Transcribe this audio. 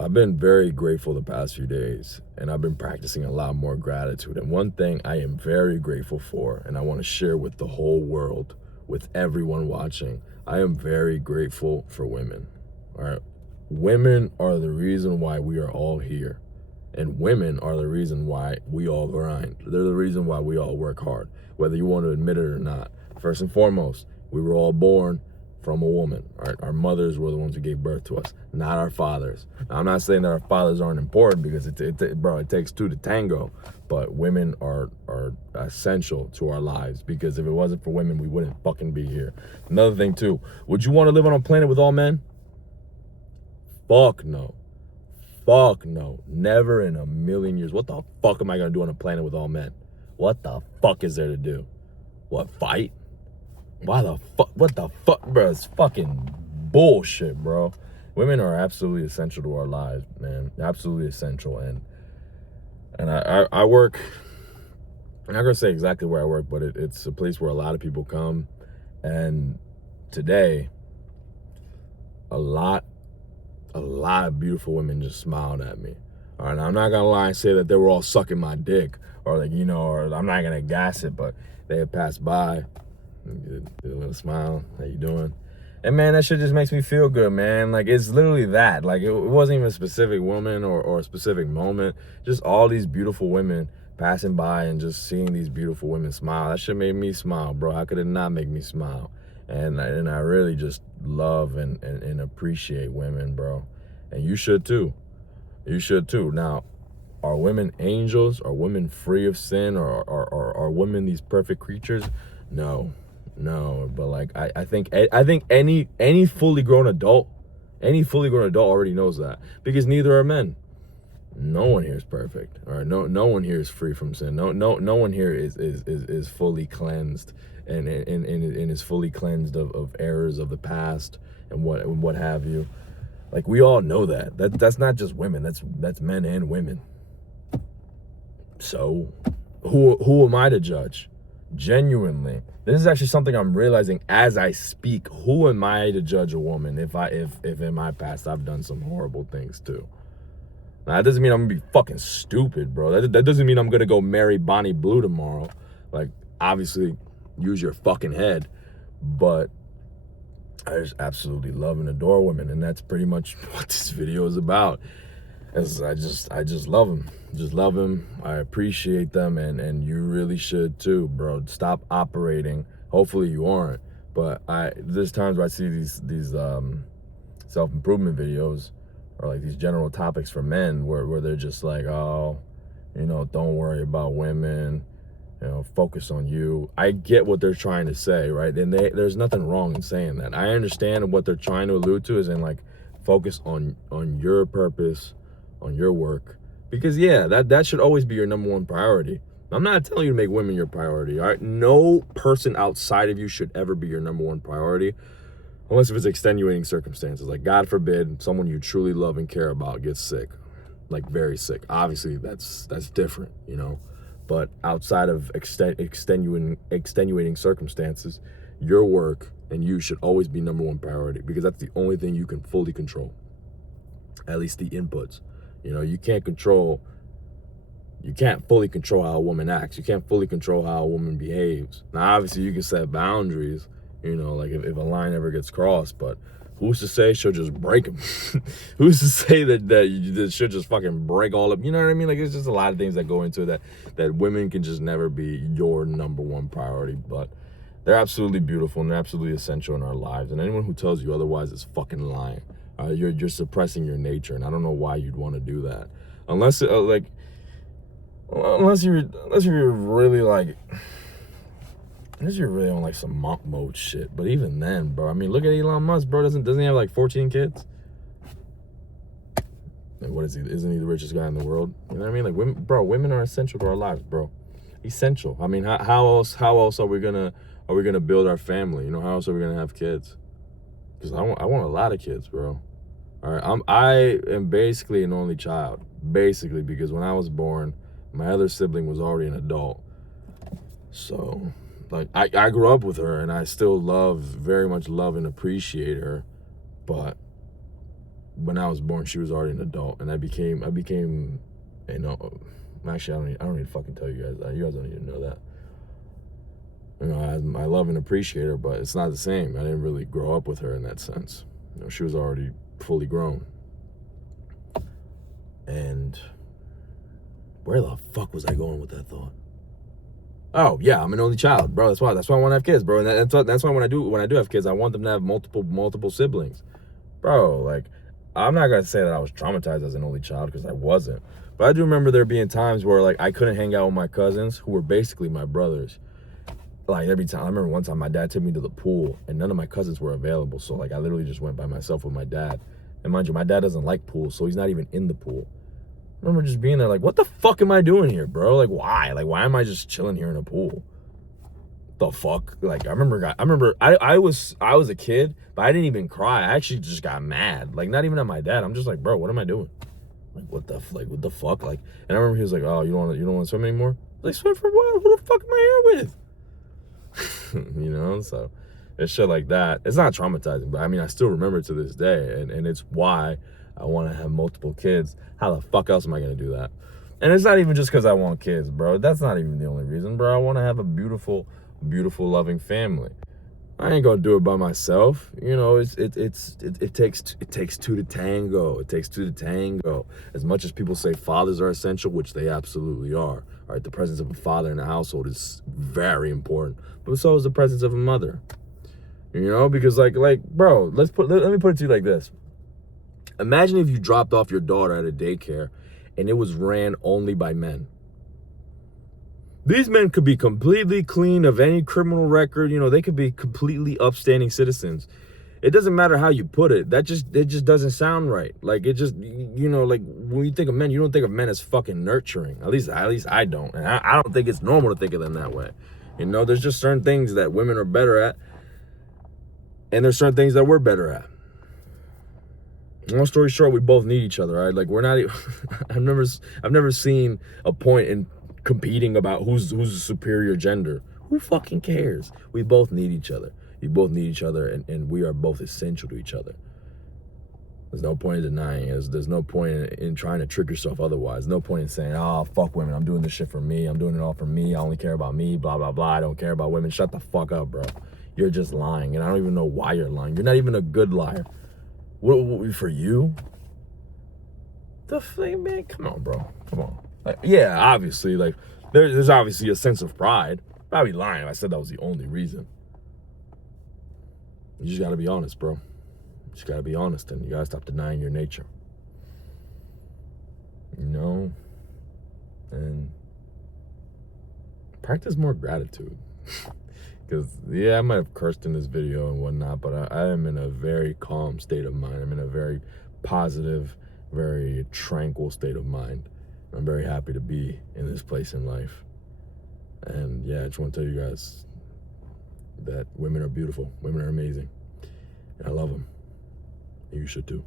I've been very grateful the past few days, and I've been practicing a lot more gratitude. And one thing I am very grateful for, and I want to share with the whole world, with everyone watching, I am very grateful for women. All right. Women are the reason why we are all here. And women are the reason why we all grind. They're the reason why we all work hard, whether you want to admit it or not. First and foremost, we were all born from a woman. Our mothers were the ones who gave birth to us, not our fathers. Now, I'm not saying that our fathers aren't important, because it takes two to tango, but women are essential to our lives, because if it wasn't for women, we wouldn't fucking be here. Another thing too, would you want to live on a planet with all men? Fuck no. Fuck no. Never in a million years. What the fuck am I gonna do on a planet with all men? What the fuck is there to do? What, fight? Why the fuck? What the fuck, bro? It's fucking bullshit, bro. Women are absolutely essential to our lives, man. Absolutely essential. And I work, I'm not gonna say exactly where I work, but it's a place where a lot of people come. And today, a lot of beautiful women just smiled at me. All right, now I'm not gonna lie and say that they were all sucking my dick, or like, or I'm not gonna gas it, but they had passed by, did a little smile, how you doing? And man, that shit just makes me feel good, man. Like, it's literally that. Like, it wasn't even a specific woman or a specific moment. Just all these beautiful women passing by and just seeing these beautiful women smile. That shit made me smile, bro. How could it not make me smile? And I really just love and appreciate women, bro. And you should too. You should too. Now, are women angels? Are women free of sin? Or are women these perfect creatures? No. But like, I think any fully grown adult already knows that, because neither are men. No one here is perfect. All right. No one here is free from sin. No one here is fully cleansed and is fully cleansed of errors of the past and what have you. Like, we all know that's not just women. That's men and women. So who am I to judge? Genuinely, this is actually something I'm realizing as I speak. Who am I to judge a woman if in my past I've done some horrible things too? Now, that doesn't mean I'm gonna be fucking stupid, bro. That doesn't mean I'm gonna go marry Bonnie Blue tomorrow. Like, obviously, use your fucking head. But I just absolutely love and adore women, and that's pretty much what this video is about. As I just love them. Just love them. I appreciate them, and you really should too, bro. Stop operating. Hopefully you aren't. But there's times where I see these self-improvement videos, or like these general topics for men where they're just like, oh, don't worry about women, focus on you. I get what they're trying to say, right? And there's nothing wrong in saying that. I understand what they're trying to allude to is in like, focus on your purpose, on your work. Because yeah, that should always be your number one priority. I'm not telling you to make women your priority, all right? No person outside of you should ever be your number one priority, unless if it's extenuating circumstances. Like, God forbid, someone you truly love and care about gets sick, like very sick. Obviously, that's different, But outside of extenuating circumstances, your work and you should always be number one priority, because that's the only thing you can fully control. At least the inputs. You can't fully control how a woman acts. You can't fully control how a woman behaves. Now, obviously, you can set boundaries, like if a line ever gets crossed, but who's to say she'll just break them? Who's to say that she'll just fucking break all up? You know what I mean? Like, it's just a lot of things that go into it that women can just never be your number one priority. But they're absolutely beautiful, and they're absolutely essential in our lives. And anyone who tells you otherwise is fucking lying. You're suppressing your nature, and I don't know why you'd want to do that, unless you're really like, unless you're really on like some monk mode shit. But even then, bro, I mean, look at Elon Musk, bro. Doesn't he have like 14 kids? And what is he? Isn't he the richest guy in the world? You know what I mean? Like, women are essential to our lives, bro. Essential. I mean, how else are we gonna build our family? How else are we gonna have kids? Because I want a lot of kids, bro. All right, I am basically an only child, basically, because when I was born, my other sibling was already an adult. So, like, I grew up with her, and I still very much love and appreciate her. But when I was born, she was already an adult, and I became, you know, actually, I don't need to fucking tell you guys that. You guys don't even know that. You know, I love and appreciate her, but it's not the same. I didn't really grow up with her in that sense. You know, she was already fully grown. And where the fuck was I going with that thought? Oh yeah, I'm an only child, bro. That's why I want to have kids, bro. And that's why when I do have kids, I want them to have multiple siblings, bro. Like, I'm not gonna say that I was traumatized as an only child, because I wasn't. But I do remember there being times where, like, I couldn't hang out with my cousins, who were basically my brothers. Like, every time, I remember one time my dad took me to the pool and none of my cousins were available. So, like, I literally just went by myself with my dad. And mind you, my dad doesn't like pools, so he's not even in the pool. I remember just being there like, what the fuck am I doing here, bro? Like, why? Like, why am I just chilling here in a pool? The fuck? Like, I remember I was a kid, but I didn't even cry. I actually just got mad. Like, not even at my dad. I'm just like, bro, what am I doing? Like, what the fuck? Like, and I remember he was like, oh, you don't want to swim anymore? I was like, swim for what? Who the fuck am I here with? You know, so it's shit like that. It's not traumatizing, but I mean, I still remember it to this day, and it's why I want to have multiple kids. How the fuck else am I gonna do that? And it's not even just because I want kids, bro. That's not even the only reason, bro. I want to have a beautiful, loving family. I ain't gonna do it by myself. You know, it takes two to tango. It takes two to tango. As much as people say fathers are essential, which they absolutely are. All right, the presence of a father in the household is very important, but so is the presence of a mother. You know, because like, bro, let me put it to you like this. Imagine if you dropped off your daughter at a daycare, and it was ran only by men. These men could be completely clean of any criminal record. You know, they could be completely upstanding citizens. It doesn't matter how you put it. It just doesn't sound right. Like, it just, you know, like, when you think of men, you don't think of men as fucking nurturing. At least I don't. And I don't think it's normal to think of them that way. You know, there's just certain things that women are better at, and there's certain things that we're better at. Long story short, we both need each other, right? Like, we're not even, I've never seen a point in competing about who's the superior gender. Who fucking cares? We both need each other. We both need each other, and we are both essential to each other. There's no point in denying it. There's no point in trying to trick yourself otherwise. No point in saying, oh, fuck women. I'm doing this shit for me. I'm doing it all for me. I only care about me, blah, blah, blah. I don't care about women. Shut the fuck up, bro. You're just lying, and I don't even know why you're lying. You're not even a good liar. What for you? The thing, man, come on, bro. Come on. Like, yeah, obviously, like, there's obviously a sense of pride. I'd be lying if I said that was the only reason. You just gotta be honest, bro. You just gotta be honest, and you gotta stop denying your nature. You know? And practice more gratitude. Because, yeah, I might have cursed in this video and whatnot, but I am in a very calm state of mind. I'm in a very positive, very tranquil state of mind. I'm very happy to be in this place in life. And, yeah, I just want to tell you guys that women are beautiful. Women are amazing. And I love them. And you should too.